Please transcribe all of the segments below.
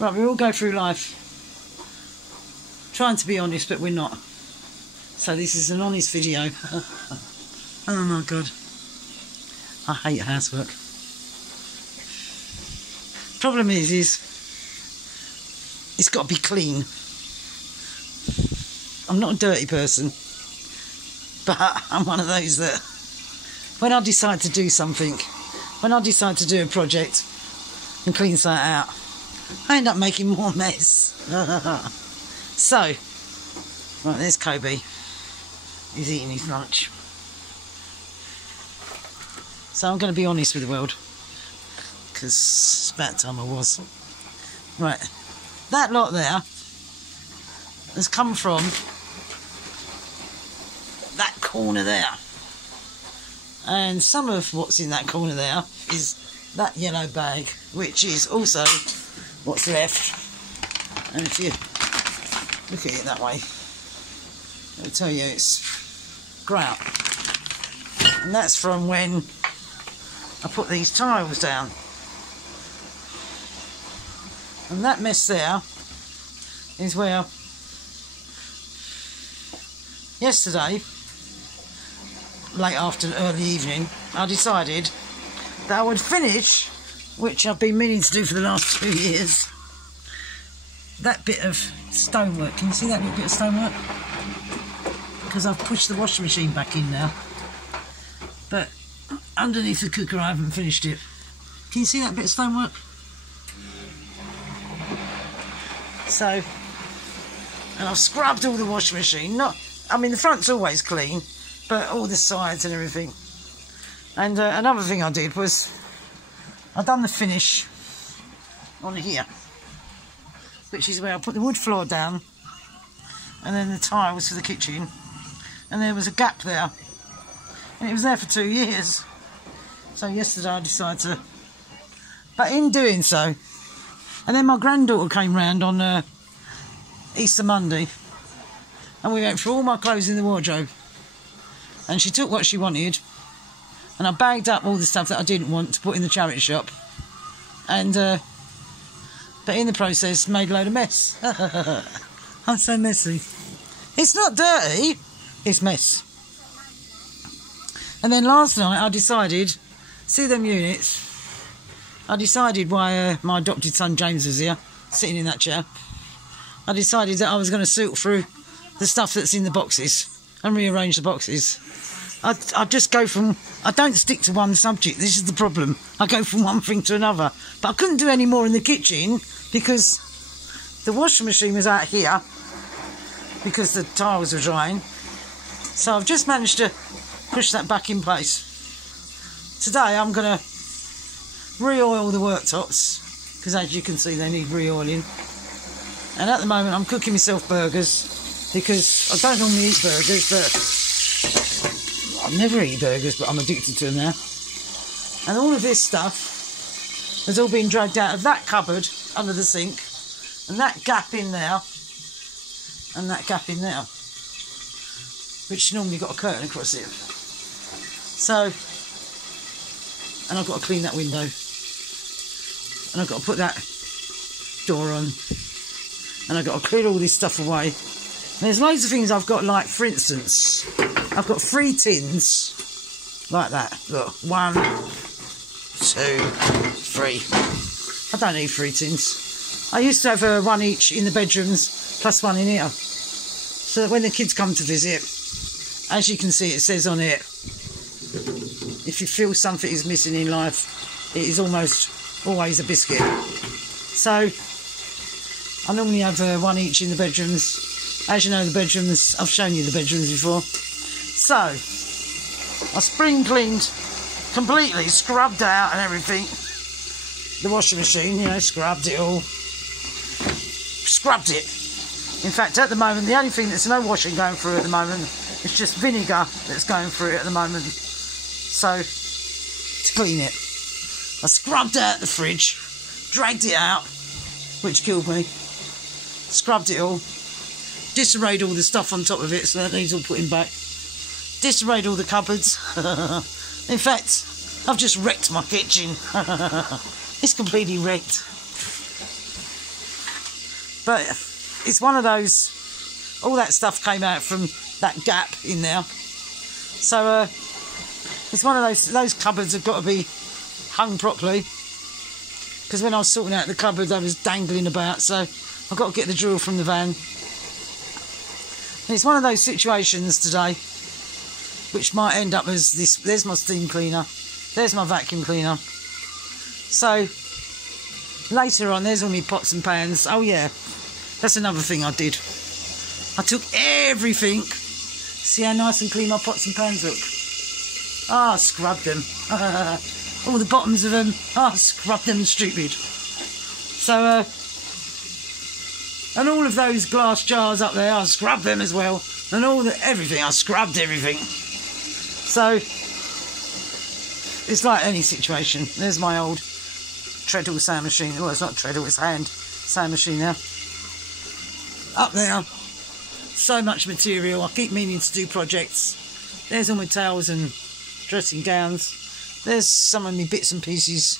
Right, we all go through life trying to be honest, but we're not. So this is an honest video. Oh my God. I hate housework. Problem is it's got to be clean. I'm not a dirty person, but I'm one of those that when I decide to do something, when I decide to do a project and clean something out, I end up making more mess. So, right, there's Kobe. He's eating his lunch. So I'm going to be honest with the world, because it's about time I was. Right, that lot there has come from that corner there. And some of what's in that corner there is that yellow bag, which is also what's left. And if you look at it that way, it'll tell you it's grout. And that's from when I put these tiles down. And that mess there is where yesterday, late afternoon, early evening, I decided that I would finish, which I've been meaning to do for the last 2 years, that bit of stonework. Can you see that little bit of stonework? Because I've pushed the washing machine back in now. But underneath the cooker I haven't finished it. Can you see that bit of stonework? So, and I've scrubbed all the washing machine. I mean the front's always clean, but all the sides and everything. And another thing I did was I done the finish on here, which is where I put the wood floor down and then the tiles for the kitchen, and there was a gap there and it was there for 2 years. So yesterday I decided to, but in doing so, and then my granddaughter came round on Easter Monday and we went through all my clothes in the wardrobe and she took what she wanted and I bagged up all the stuff that I didn't want to put in the charity shop, and but in the process made a load of mess. I'm so messy. It's not dirty, it's mess. And then last night I decided, see them units, I decided why my adopted son James was here, sitting in that chair, I decided that I was going to sort through the stuff that's in the boxes and rearrange the boxes. I just go from, I don't stick to one subject, this is the problem. I go from one thing to another. But I couldn't do any more in the kitchen because the washing machine was out here because the tiles were drying. So I've just managed to push that back in place. Today I'm going to re-oil the worktops because as you can see they need re-oiling. And at the moment I'm cooking myself burgers because I don't normally eat burgers, but I never eat burgers, but I'm addicted to them now. And all of this stuff has all been dragged out of that cupboard under the sink, and that gap in there, and that gap in there, which normally got a curtain across it. So, and I've got to clean that window, and I've got to put that door on, and I've got to clear all this stuff away. And there's loads of things I've got, like for instance, I've got 3 tins like that. Look, 1, 2, 3. I don't need 3 tins. I used to have 1 each in the bedrooms plus 1 in here, so that when the kids come to visit, as you can see, it says on it, if you feel something is missing in life, it is almost always a biscuit. So I normally have 1 each in the bedrooms. As you know, the bedrooms, I've shown you the bedrooms before. So I spring cleaned completely, scrubbed out and everything. The washing machine, you know, scrubbed it all. Scrubbed it. In fact, at the moment, the only thing that's no washing going through at the moment is just vinegar that's going through it at the moment. So, to clean it, I scrubbed out the fridge, dragged it out, which killed me, scrubbed it all, disarrayed all the stuff on top of it, so that needs all putting back, disarrayed all the cupboards. In fact, I've just wrecked my kitchen. It's completely wrecked. But it's one of those, all that stuff came out from that gap in there. So it's one of those cupboards have got to be hung properly. Because when I was sorting out the cupboard, they was dangling about, so I've got to get the drill from the van. And it's one of those situations today which might end up as this. There's my steam cleaner, there's my vacuum cleaner. So later on, there's all my pots and pans. Oh yeah, that's another thing I did. I took everything. See how nice and clean my pots and pans look? I scrubbed them. All the bottoms of them, I scrubbed them stupid. So, and all of those glass jars up there, I scrubbed them as well. And everything, I scrubbed everything. So, it's like any situation. There's my old treadle sand machine. Well, it's not treadle, it's hand sand machine now. Up there, so much material. I keep meaning to do projects. There's all my towels and dressing gowns. There's some of my bits and pieces.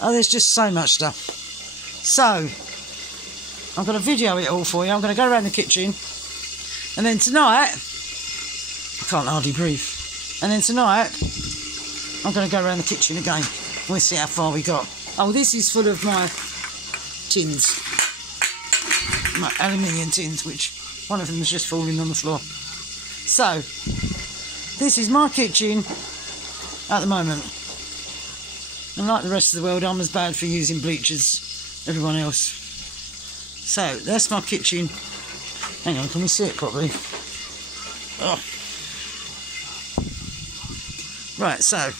Oh, there's just so much stuff. So, I'm going to video it all for you. I'm going to go around the kitchen. And then tonight, I can't hardly breathe. And then tonight, I'm going to go around the kitchen again. We'll see how far we got. Oh, this is full of my tins. My aluminium tins, which one of them is just falling on the floor. So, this is my kitchen at the moment. And like the rest of the world, I'm as bad for using bleach as everyone else. So, that's my kitchen. Hang on, can we see it properly? Oh. Right, so,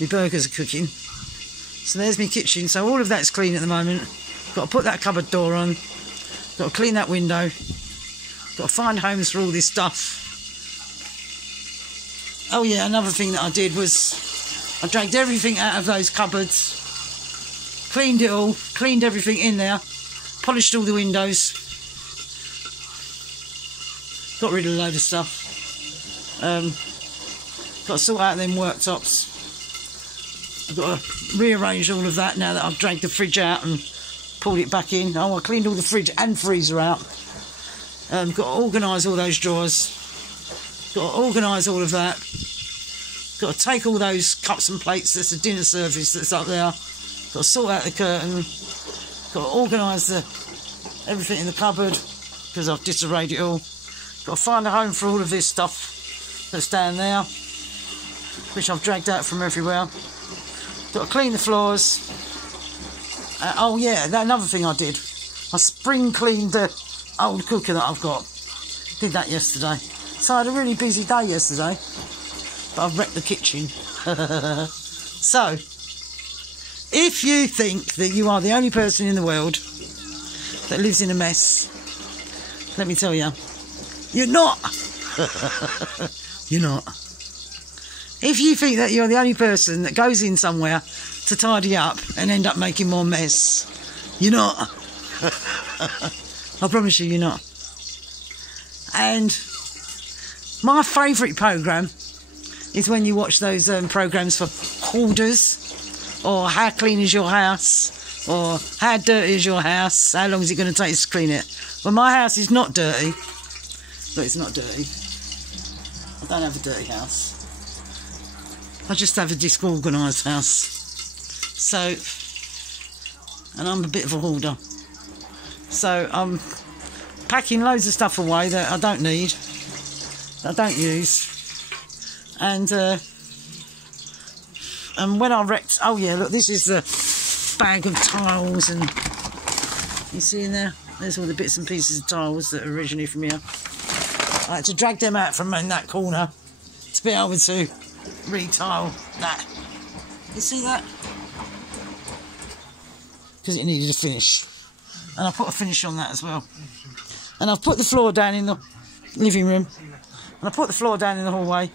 my burgers are cooking. So there's my kitchen. So all of that's clean at the moment. Got to put that cupboard door on. Got to clean that window. Got to find homes for all this stuff. Oh yeah, another thing that I did was I dragged everything out of those cupboards, cleaned it all, cleaned everything in there, polished all the windows, got rid of a load of stuff. Got to sort out them worktops. I've got to rearrange all of that now that I've dragged the fridge out and pulled it back in. Oh, I cleaned all the fridge and freezer out. Got to organise all those drawers. Got to organise all of that. Got to take all those cups and plates, that's the dinner service that's up there. Got to sort out the curtain. Got to organise everything in the cupboard because I've disarrayed it all. Got to find a home for all of this stuff that's down there, which I've dragged out from everywhere. Got to clean the floors. Oh yeah, another thing I did. I spring cleaned the old cooker that I've got. Did that yesterday. So I had a really busy day yesterday, but I've wrecked the kitchen. So, if you think that you are the only person in the world that lives in a mess, let me tell you, you're not. You're not. If you think that you're the only person that goes in somewhere to tidy up and end up making more mess, you're not. I promise you, you're not. And my favourite programme is when you watch those programmes for hoarders, or how clean is your house, or how dirty is your house, how long is it going to take to clean it. Well, my house is not dirty. But it's not dirty. I don't have a dirty house. I just have a disorganised house. So, and I'm a bit of a hoarder. So I'm packing loads of stuff away that I don't need, that I don't use. And when I wrecked, oh yeah, look, this is the bag of tiles, and you see in there, there's all the bits and pieces of tiles that are originally from here. I had to drag them out from in that corner to be able to retile that. You see that? Because it needed a finish. And I put a finish on that as well. And I've put the floor down in the living room. And I put the floor down in the hallway.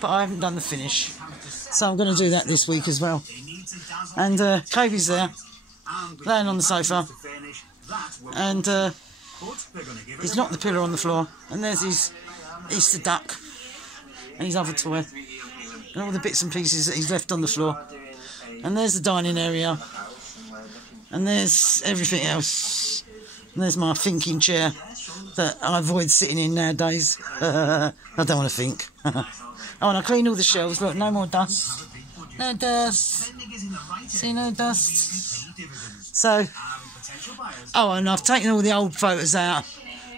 But I haven't done the finish. So I'm going to do that this week as well. And Kobe's there, laying on the sofa. And he's knocked the pillow on the floor. And there's his Easter duck. And his other toy. And all the bits and pieces that he's left on the floor. And there's the dining area. And there's everything else. And there's my thinking chair that I avoid sitting in nowadays. I don't want to think. Oh, and I cleaned all the shelves. Look, no more dust. No dust. See, no dust. So, oh, and I've taken all the old photos out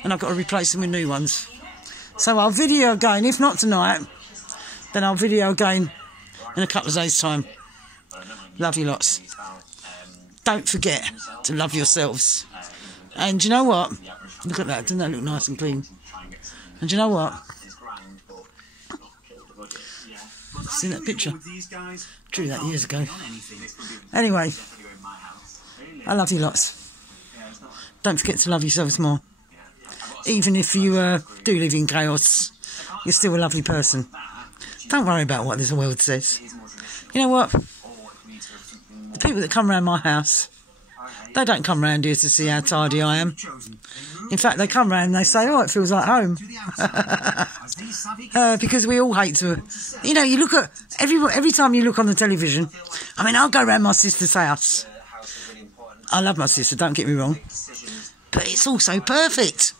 and I've got to replace them with new ones. So I'll video again, if not tonight, then I'll video again in a couple of days' time. Love you lots. Don't forget to love yourselves. And you know what? Look at that, doesn't that look nice and clean? And you know what? Seen that picture? Drew that years ago. Anyway, I love you lots. Don't forget to love yourselves more. Even if you do live in chaos, you're still a lovely person. Don't worry about what this world says. You know what? The people that come around my house, they don't come round here to see how tidy I am. In fact, they come round and they say, oh, it feels like home. Because we all hate to... You know, you look at... Every time you look on the television... I mean, I'll go round my sister's house. I love my sister, don't get me wrong. But it's all so perfect.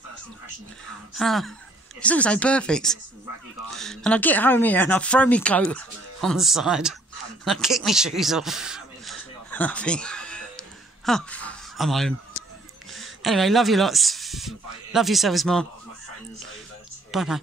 It's all so perfect. And I get home here and I throw my coat on the side. And I kick my shoes off. And I think... Oh, I'm home. Anyway, love you lots. Love yourselves more. Bye-bye.